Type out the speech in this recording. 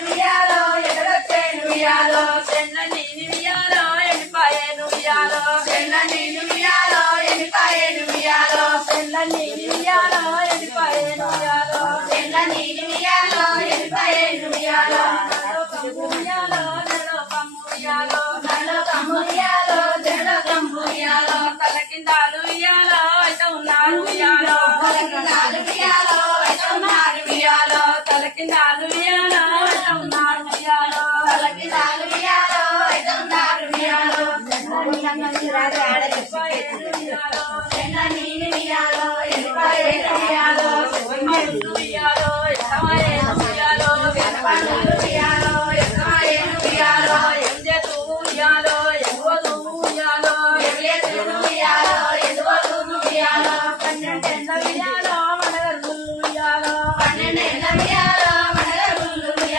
ఉయ్యాలో ఎదరొచ్చేను ఉయ్యాలో చెన్న నీని ఉయ్యాలో ఎండిపాయేను ఉయ్యాలో చెన్న నీని ఉయ్యాలో ఎండిపాయేను ఉయ్యాలో చెన్న నీని ఉయ్యాలో ఎండిపాయేను ఉయ్యాలో చెన్న నీని ఉయ్యాలో ఎండిపాయేను ఉయ్యాలో నలో కమ్ము ఉయ్యాలో నలో కమ్ము ఉయ్యాలో తల కిందాలు ఉయ్యాలో అయితే ఉన్నారు ఉయ్యాలో తల కిందాలు ఉయ్యాలో అయితే ఉన్నారు ఉయ్యాలో తల కిందాలు ఉయ్యాలో అయితే ఉన్నారు ఉయ్యాలో తల కిందాలు ఉయ్యాలో అయితే ఉన్నారు ఉయ్యాలో చెన్న నీని ఉయ్యాలో ఎండిపాయేను ఉయ్యాలో